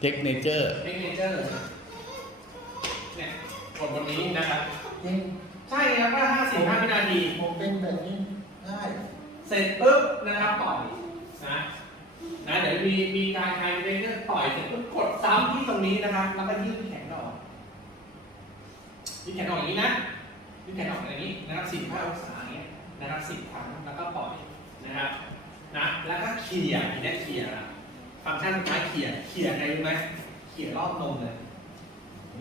เทคเนเจอร์เทคเนเจอร์เนี่ยกดบนนี้นะครับจริงใช่ครับว่า55วินาที ผมเป็นแบบนี้ได้เสร็จปุ๊บนะครับปล่อยนะนะเดี๋ยวมีมีการไฮเรเนอร์ปล่อยเสร็จปุ๊บกดซ้ำที่ตรงนี้นะครับแล้วก็ยืดแขนออกยืดแขนออกอย่างนี้นะยืดแขนออกอย่างนี้นะครับ45องศาอย่างเงี้ยนะครับ10ครั้งแล้วก็ปล่อยนะครับนะแล้วก็เขี่ยทีนี้เขี่ยนะ ฟังก์ชันสุดท้ายเขี่ยเขี่ยไงรู้ไหมเขี่ยรอบนมเลย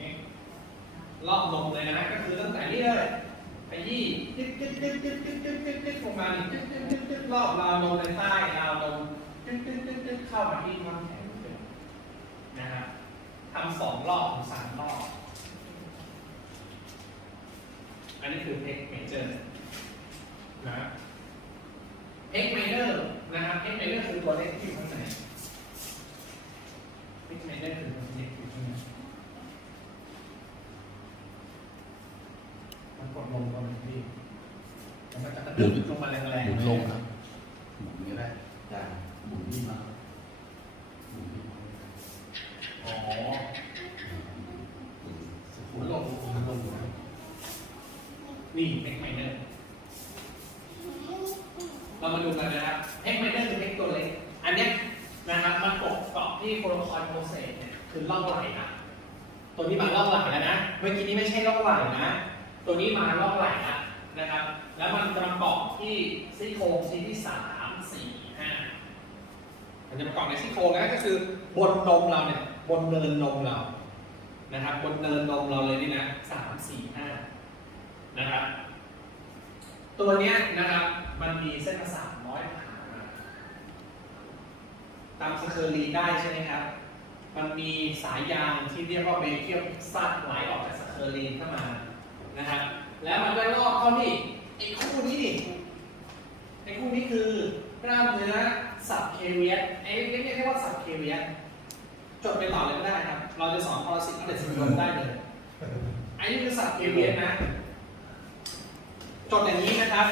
นี้รอบนมเลยนะ ก็คือตั้งแต่นี้เลยไปยี่ตึ๊ดตึ๊ดตึ๊ดตึ๊ดตึ๊ดตึ๊ดตึ๊ดตึ๊ดลงมานี่ตึ๊ดตึ๊ดตึ๊ดตึ๊ดรอบราวนมในใต้ราวนมตึ๊ดตึ๊ดตึ๊ดตึ๊ดเข้ามาที่ท้องแขนนะฮะทำสองรอบถึงสามรอบ อันนี้คือเอ็กเมเจอร์นะเอ็กเมเจอร์นะครับเอ็กเมเจอร์คือตัวเล็กที่อยู่ข้างใน ไม่ใช้ได้เป็นคอนเน็กอยู่ใช่ไหมมันกดลงก็ไอนนี้มันก็จะกระดึ๊บลงมาแรงๆหลงครับ คือล่องไหลนะตัวนี้มาล่องไหลแล้วนะ เมื่อกี้นี้ไม่ใช่ล่องไหลนะ ตัวนี้มาล่องไหลนะนะครับ แล้วมันจะมาเกาะที่ซี่โครงชิ้นที่สามสี่ห้ามันจะมาเกาะในซี่โครงนะก็คือบนนมเราเนี่ยบนเนินนมเรานะครับบนเนินนมเราเลยนี่นะสามสี่ห้านะครับ ตัวเนี้ยนะครับมันมีเส้นประสาทน้อยผ่านตามสเคอรีได้ใช่ไหมครับ มันมีสายยางที่เรียกว่าเบเคียลซัดไหลออกจากสเคอร์ลีนเข้ามานะครับแล้วมันก็ลอกเข้านี่ไอ้คู่นี้นี่ไอ้คู่นี้คือกล้ามเนื้อสับเคเวียสไอ้เรียกเรียกว่าสับเคเวียสจดไปต่อเลยก็ได้ครับ เราจะสอนพอสิทธิ์เดซินโดรมได้เลยไอ้นี่คือสับเคเวียสนะจดอย่างนี้นะครับ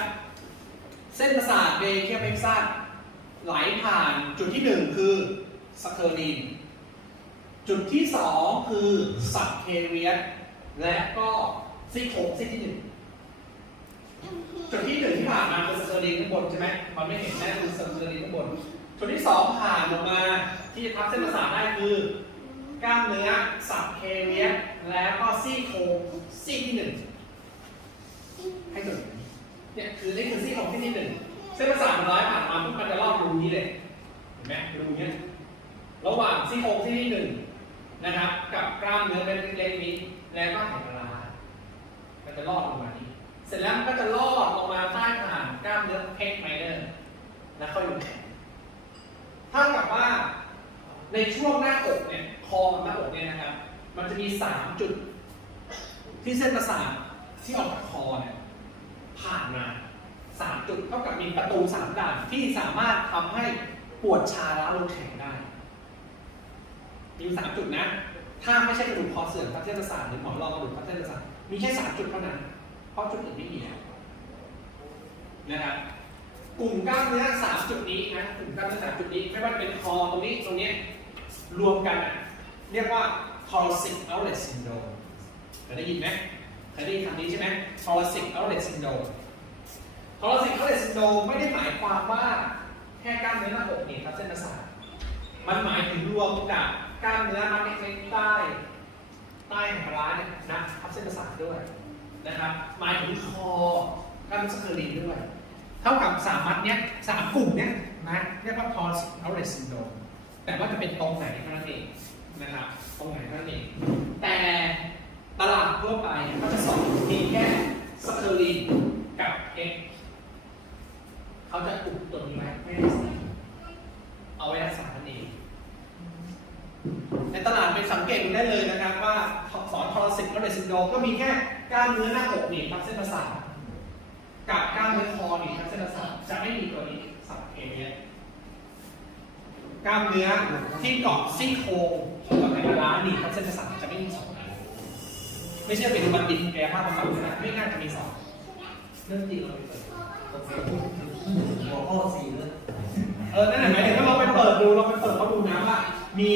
เส้นประสาทเบเคียเพกซัสไหลผ่านจุดที่หนึ่งคือสเคอร์ลีน จุดที่สองคือสับเคเวียสและก็ซี่โครงซี่ที่หนึ่งจุดที่หนึ่งที่ผ่านมาคือสเคอรีนข้างบนใช่ไหมมันไม่เห็นแน่คือสเคอรีนข้างบน จุดที่สองผ่านลงมาที่จะทับเส้นประสาทได้คือกล้ามเนื้อสับเคเวียสแล้วก็ซี่โครงซี่ที่หนึ่งให้จดอย่างเนี่ยคือนี่คือซี่โครงที่ที่หนึ่งเส้นประสาทร้อยผ่านมาปุ๊บมันจะลอกรูนี้เลยเห็นไหมรูเนี้ยระหว่างซี่โครงที่ที่หนึ่ง นะครับ กับกล้ามเนื้อเล็กๆนี้แล้วก็แผ่นลามันจะลอดลงมานี้ เสร็จแล้วมันก็จะลอดลงมาใต้ฐานกล้ามเนื้อเพกไมเนอร์แล้วค่อยลงแขนเท่ากับว่าในช่วงหน้าอกเนี่ยคอกับหน้าอกเนี่ยนะครับ มันจะมีสามจุด ที่เส้นประสาทที่ออกจากคอเนี่ยผ่านมาสามจุดเท่ากับมีประตูสามด่านที่สามารถทำให้ปวดชาล้าลงแขนได้ มีสามจุดนะ ถ้าไม่ใช่กระดูกคอเสื่อมทับเส้นประสาทหรือหมอนรองกระดูกทับเส้นประสาทมีแค่สามจุดเท่านั้น เพราะจุดอื่นไม่มีแล้วนะครับ กลุ่มกล้ามเนื้อสามจุดนี้นะ กลุ่มกล้ามเนื้อสามจุดนี้ ไม่ว่าเป็นคอตรงนี้ตรงนี้รวมกันอะเรียกว่า thoracic outlet syndrome เคยได้ยินไหมเคยได้ยินคำนี้ใช่ไหม thoracic outlet syndrome thoracic outlet syndrome ไม่ได้หมายความว่าแค่กล้ามเนื้อหน้าอกเนี่ครับเส้นประสาทมันหมายถึงรวมกับ กล้ามเนื้อมัดเล็กๆใต้ใต้แผ่นร้าเนี่ยนะทับเส้นประสาทด้วยนะครับหมายถึงคอกล้ามเนื้อสเคอรีนด้วย เท่ากับสามมัดเนี้ยสามกลุ่มเนี้ยนะเรียกว่า thoracic outlet syndrome แต่ว่าจะเป็นตรงไหนเท่านั้นเองนะครับตรงไหนเท่านั้นเอง แต่ตลาดทั่วไปเขาจะสอนเพีแค่สเคอรีนกับเอ็กเขาจะอุดตัวนี้ไว้ไม่ให้เอาไว้รักษา ในตลาดเป็นสังเกตดูได้เลยนะครับ ว่าสอนทอร์สิกแล้วเดซินโดรมก็มีแค่กล้ามเนื้อหน้าอกหนีบทับเส้นประสาทกับกล้ามเนื้อคอหนีบทับเส้นประสาทจะไม่มีตัวนี้สับเอเนียกล้ามเนื้อที่เกาะซี่โครงกับไขล้าหนีบทับเส้นประสาทจะไม่มีสองอันไม่ใช่เป็นบัณฑิตกายภาพบำบัดนะไม่น่าจะมีสองเรื่องจริงเราไปเปิดหัวข้อสี่เลยเออนั่นแหละหมายถึงว่าเราไปเปิดดูเราไปเปิดเขาดูนะว่ามี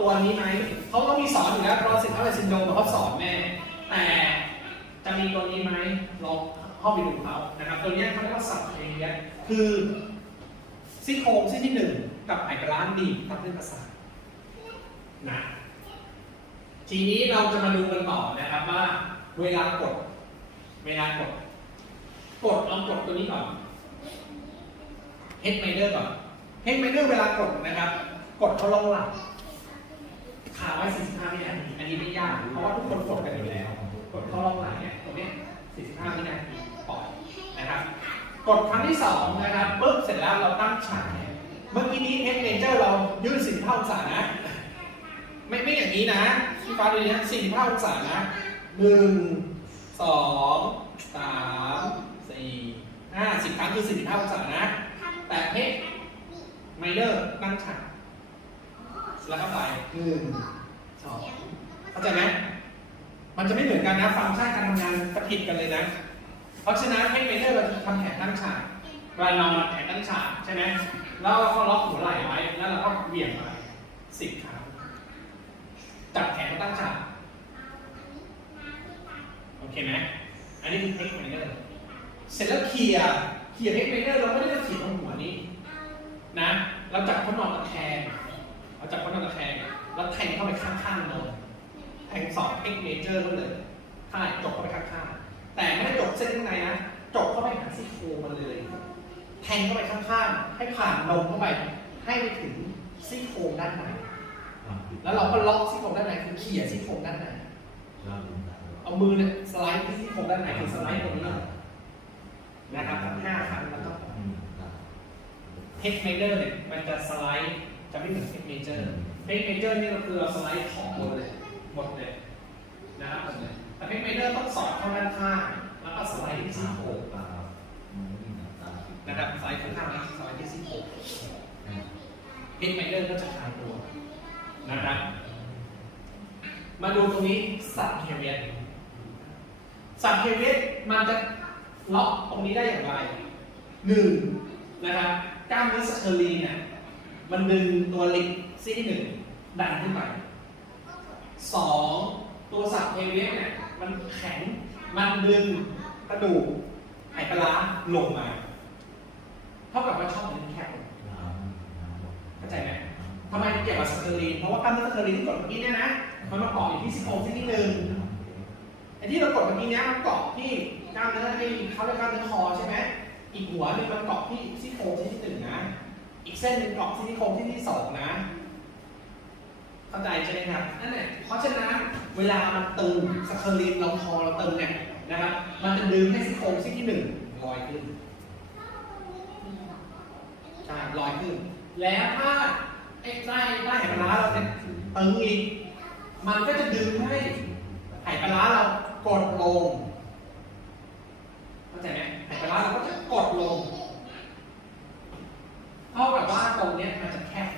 ตัวนี้ไหมเขาก็มีสอนอยู่แล้วรอสิบเท่าไรซินโดรมเขาสอนแม่แต่จะมีตัวนี้ไหมลองเข้าไปดูเขานะครับตัวนี้เขาเรียกว่าสับเลียคือซี่โครงซี่ที่หนึ่งกับไอกระล้านดีทับเส้นประสาทนะทีนี้เราจะมาดูกันต่อนะครับว่าเวลากด เวลากด กดเอากดตัวนี้ก่อน head minor ก่อน head minor เวลากดนะครับ กดเขาลงหลัง ขาไว้45วินาทีอันนี้ไม่ยาก เพราะว่าทุกคนกดกันอยู่แล้ว กดเขาลงหลังเนี่ยตรงเนี้ย45วินาทีปล่อยนะครับ กดครั้งที่สองนะครับปุ๊บเสร็จแล้วเราตั้งฉากเมื่อกี้นี้ head major เรายืด45องศานะ ไม่ไม่อย่างนี้นะที่ฟ้าดูนะ45องศานะหนึ่งสองสามสี่ห้าสิบครั้งคือ45องศานะ แต่เฮกไมเนอร์ตั้งฉาก แล้วก็ไปหนึ่งสองเข้าใจไหมมันจะไม่เหมือนกันนะฟังก์ชันการทำงานจะผิดกันเลยนะ เพราะฉะนั้นเฮกไมเนอร์เราทำแขนตั้งฉากเวลานอนแขนตั้งฉากใช่ไหมแล้วเราก็ล็อกหัวไหล่ไว้แล้วเราก็เหวี่ยงไปสิบครั้งจับแขนมาตั้งฉากโอเคไหมอันนี้คือเทคไมเนอร์เสร็จแล้วเคลียร์เคลียร์เทคไมเนอร์เราไม่ได้เขียนตรงหัวนี้ นะ เราจับเขานอนตะแคง เราจับเขานอนตะแคงแล้วแทงเข้าไปข้างๆนอนแทงสองเทคเมเจอร์เขาเลยใช่จบเข้าไปข้างๆแต่ไม่ได้จบเส้นข้างในนะจบเข้าไปหาซี่โครงมันเลย แทงเข้าไปข้างๆให้ผ่านนมเข้าไปให้ไปถึงซี่โครงด้านในแล้วเราก็ล็อกซี่โครงด้านในคือเขี่ยซี่โครงด้านในเอามือเนี่ยสไลด์ที่ซี่โครงด้านในคือสไลด์ตรงนี้นะครับห้าครั้งแล้วก็เทคเมเจอร์เนี่ยมันจะสไลด์ จะไม่เหมือนเทคเมเจอร์เทคเมเจอร์นี่ก็คือเราสไลด์ของหมดเลยหมดเลยนะครับหมดเลยแต่เทคเมเจอร์ต้องสอดเข้าด้านข้างแล้วก็สไลด์ที่ซี่โครงนะครับสไลด์ข้างๆแล้วสไลด์ที่ซี่โครงเทคเมเจอร์ก็จะคลายตัวนะครับมาดูตรงนี้สับเคเวียนสับเคเวียนมันจะล็อกตรงนี้ได้อย่างไรหนึ่งนะครับกล้ามเนื้อสเตอรีนเนี่ย มันดึงตัวลิกซี่หนึ่งดันขึ้นไปสองตัวสับเคเวนเนี่ยมันแข็งมันดึงกระดูกไหปลาร้าลงมาเท่ากับว่าช่องนี้แคบลงเข้าใจไหมทำไมเกี่ยวกับสเตอรีนเพราะว่ากล้ามเนื้อสเตอรีนที่กดเมื่อกี้เนี่ยนะมันมาเกาะอยู่ที่ซี่โครงซี่ที่หนึ่งไอ้ที่เรากดเมื่อกี้เนี้ยมันเกาะที่กล้ามเนื้อที่เขาเรียกกล้ามเนื้อคอใช่ไหมอีกหัวหนึงมันเกาะที่ซี่โครงซี่ที่หนึ่งนะ อีกเส้นหนึ่งเกที่ซี่โครงที่ที่สองนะ เข้าใจใช่ไหมครับ นั่นแหละ เพราะฉะนั้นเวลามันตึงสเคอรีนลงคอเราตึงเนี่ยนะครับ มันจะดึงให้ซี่โครงซี่ที่หนึ่งลอยขึ้นใช่ลอยขึ้น แล้วถ้าไอ้ใต้ใต้ไหปลาเราเนี่ยตึงอีก มันก็จะดึงให้ไหปลาเรากดลง เข้าใจไหมไหปลาร้าเราก็จะกดลง เท่ากับว่าตรงเนี้ยมันจะแคบ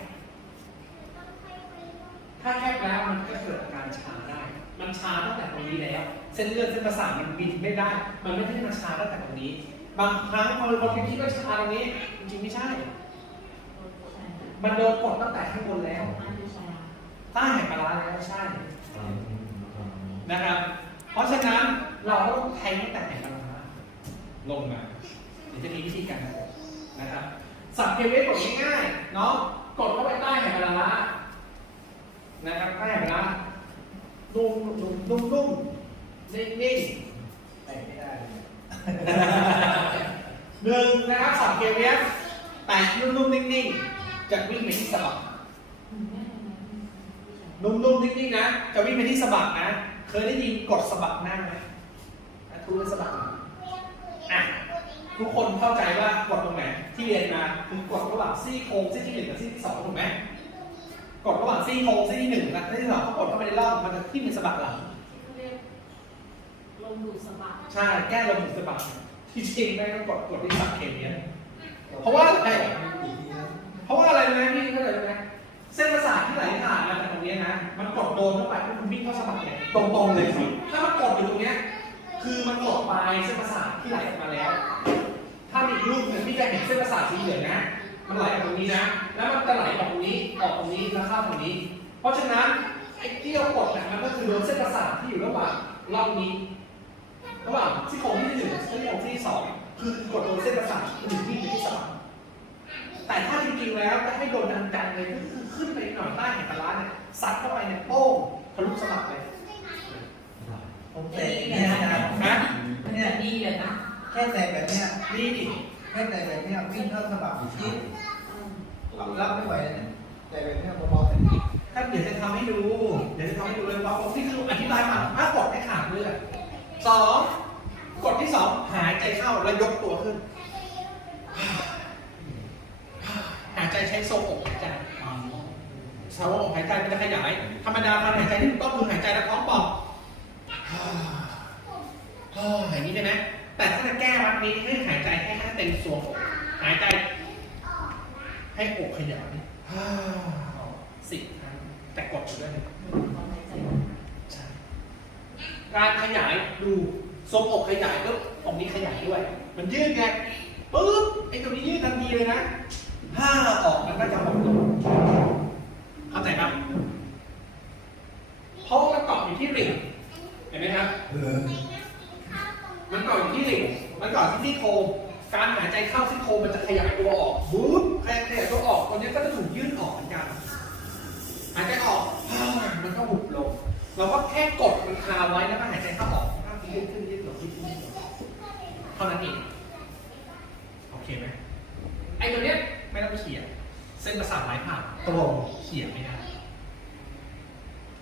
ถ้าแคบแล้วมันก็เกิดอาการชาได้ มันชาตั้งแต่ตรงนี้แล้ว เส้นเลือดเส้นประสาทมันบินไม่ได้ มันไม่ได้มาชาตั้งแต่ตรงนี้ บางครั้งคนคนคิดว่าชาตรงนี้ จริงๆไม่ใช่ มันโดนกดตั้งแต่ข้างบนแล้วใต้ไหปลาร้าแล้วใช่นะครับ เพราะฉะนั้นเราต้องแทงตั้งแต่ไหปลาร้าลงมาเดี๋ยวจะมีวิธีการนะครับ สับเคเวสกดง่ายๆเนาะกดเข้าไปใต้ไหปลาร้านะครับใต้ไหปลาร้านุ่มนุ่มนุ่มนุ่ม นิ่งนิ่งๆแต่ไม่ได้หนึ่งนะครับสับเคเวสแตะนุ่มนุ่มนิ่งนิ่งๆ จะวิ่งไปที่สะบักนุ่มๆนิ่งๆนะ จะวิ่งไปที่สะบักนะ เคยได้ยินกดสะบักหน้าไหมทุกสะบักอะทุกคนเข้าใจว่ากดตรงไหนที่เรียนมาคือกดระหว่างซี่โครงซี่ที่หนึ่งกับซี่ที่สองถูกไหมกดระหว่างซี่โครงซี่ที่หนึ่งกับซี่ที่สองก็กดเข้าไปในร่องมันจะที่เป็นสะบักหลังเรียกล มดูดสะบัดใช่แก้ลมถึงสะบักที่จริงไม่ต้องกดกดที่สับเข็มเนี้ยเพราะว่าอะไรเพราะว่าอะไรนะพี่เข้าใจไหมเส้นประสาทที่ไหลผ่านมาจากตรงเนี้ยนะ มันกดโดนเข้าไปปุ๊บมันวิ่งเข้าสะบักเนี่ยตรงๆเลยถ้ามันกดอยู่ตรงเนี้ยคือมันกดปลายเส้นประสาทที่ไหลออกมาแล้ว ถ้ามีอีกรูปหนึ่งพี่จะเห็นเส้นประสาทสีเหลืองนะ มันไหลออกตรงนี้นะ แล้วมันจะไหลออกตรงนี้ออกตรงนี้แล้วเข้าตรงนี้ เพราะฉะนั้นไอ้เกี้ยวกดเนี่ยมันก็คือโดนเส้นประสาทที่อยู่ระหว่างร่องนี้ ระหว่างซี่โครงที่หนึ่งซี่โครงที่สองคือกดโดนเส้นประสาทที่หนึ่งที่อยู่ที่สองแต่ถ้าจริงๆแล้วจะให้โดนดังๆเลยก็คือขึ้นไปหน่อยใต้แหกกระล้าเนี่ยซัดเข้าไปเนี่ยโป้งทะลุสมัครเลยผมเตะเนี่ยนะครับนะเนี่ยดีเลยนะแค่เตะแบบเนี้ยนี่ดิแค่เตะแบบเนี้ยวิ่งเข้าสะบักยิบรับไม่ไหวเลยเนี่ยเตะแบบเนี้ยเบาๆแต่ถ้าเดี๋ยวจะทำให้ดู เดี๋ยวจะทำให้ดูเลยว่านี่คืออธิบายมาถ้ากดให้ขาดเลือด สองกดที่สองหายใจเข้าแล้วยกตัวขึ้น หายใจใช้ทรงอกหายใจทรงอกหายใจมันจะขยาย ธรรมดาการหายใจที่ต้องคือหายใจแล้วท้องป่องอย่างนี้ใช่ไหมแต่ถ้าจะแก้วัดนี้ให้หายใจให้แค่เต็มทรวงอกหายใจ ให้อกขยายสิบครั้งแต่กดอยู่ด้วยนะ การขยายดูทรงอกขยายปุ๊บอกนี้ขยายด้วย มันยืดไงปุ๊บไอ้ตรงนี้ยืดทันทีเลยนะถ้าออกมันก็จะหดลงเข้าใจปะเพราะมันเกาะอยู่ที่ริ่งเห็นไหมครับเออมันเกาะอยู่ที่ริ่งมันเกาะที่ซี่โครงการหายใจเข้าซี่โครงมันจะขยายตัวออกบู๊บขยายตัวออกตัวนี้ก็จะถูกยืดออกเหมือนกัน หายใจออกมันก็หุบลง เราก็แค่กดมันคาไว้แล้วก็หายใจเข้าออกก็ยืดขึ้นยืดลงยืดขึ้นยืดลงเท่านั้นเอง โอเคไหมไอ้ตัวเนี้ยไม่ต้องเขียนเส้นประสาทไหลผ่านตรงเขียนไม่ได้ เ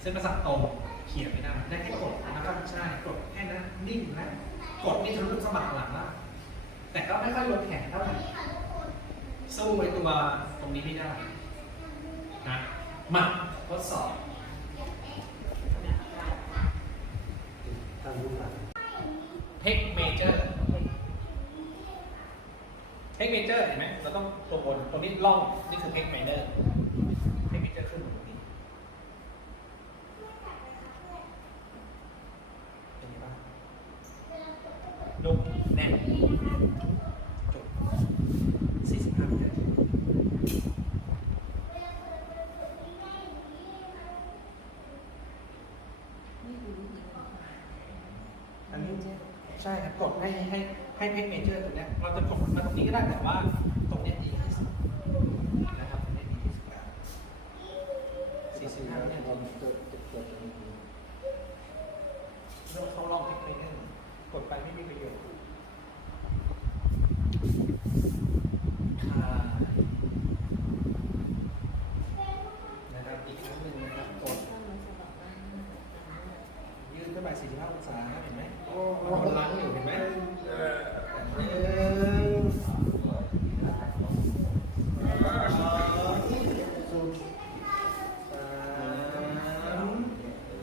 ส้นประสาทตรงเขียนไม่ได้ได้แค่กดแล้วก็ใช่กดแค่นั้นนิ่งนะกดนี่ทะลุสะบักหลังละแต่ก็ไม่ค่อยลงแขนเท่าไหร่สู้ไอ้ตัวตรงนี้ไม่ได้นะมาทดสอบเทคเมเจอร์เทคเมเจอร์เห็นไหมเราต้องตัวบนตรงนี้ล่องนี่คือเทคเมเจอร์เทคเมเจอร์ขึ้นมาตรงนี้เป็นไงบ้างนุ่มแน่นจบสี่สิบห้าเมตรอันนี้ใช่ครับกดให้ให้ให้ เทคเมเจอร์ตรงนี้เราจะกดมาตรงนี้ก็ได้แต่ว่าตรงเนี้ยดีที่สุดนะครับตรงเนี้ยดีที่สุดแล้วสี่สิบห้าเมตร เราเกิดเกิดเกิดอย่างนี้ เรื่องเข้าลองเทคเมเจอร์กดไปไม่มีประโยชน์ค่ะนะครับอีกครั้งหนึ่งนะครับกด ยืดขึ้นไป45องศาเห็นไหมมันล้างอยู่เห็นไหมหนึ่งสอง สู้ สาม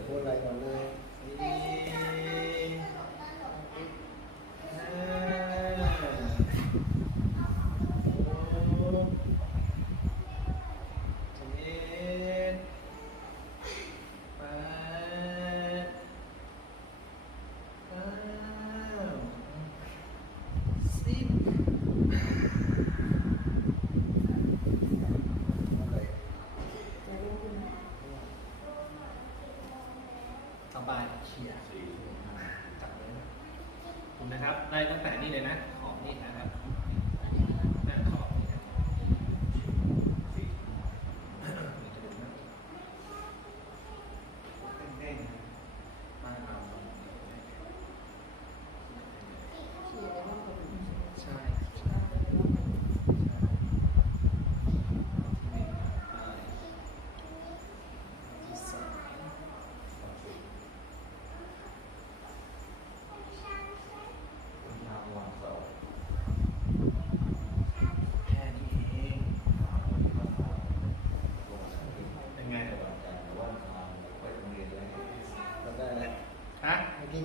พูดอะไรก่อนเลย สี่ห้าหกเจ็ดแปดเก้าสิบ ส บายเฉียดจับเลยนะคุณนะครับ ได้ตั้งแต่นี่เลยนะ ของนี่นะครับ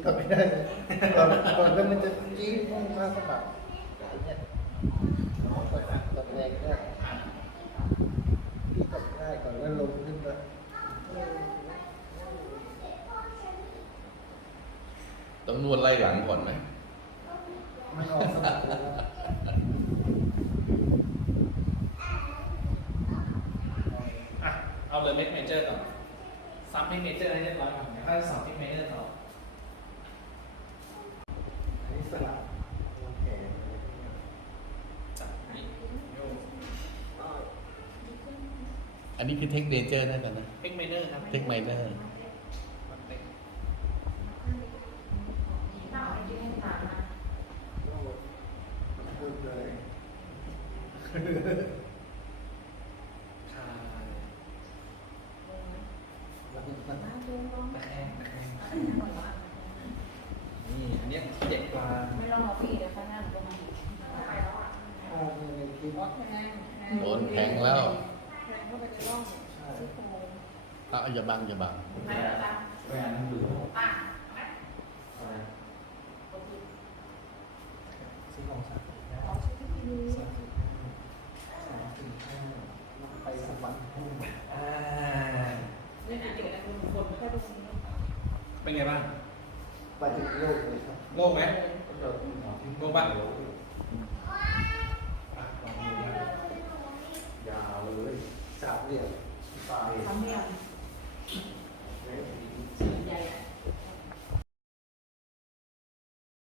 ก็ไม่ได้ก่อนก่อนแล้วมันจะจี้ต้องมาสมัครเนี่ตอแรกก็ที่ตกได้ก่อนแล้วลงขึ้นไปต้องนวดไล่หลังก่อนไหมไม่ออกสัคเอาเลยเมกเมเจอร์ก่อนซัมมิงเมเจอร์ให้เรียบร้อยก่อนแล้าก็ซัมมิ่งเมเจอร์ต่อ อันนี้คือเทคเนเจอร์นะตอนนั้เทคไมเนอร์ครับเทคไมเนอร์เอย่าบังอย่าบังแหวอยู่ซื้งามสี่ห้าสามสี่ห้าไปวรรค์อ่าเป็นไงบ้างไปถึงโลกเลยครับโลกไหม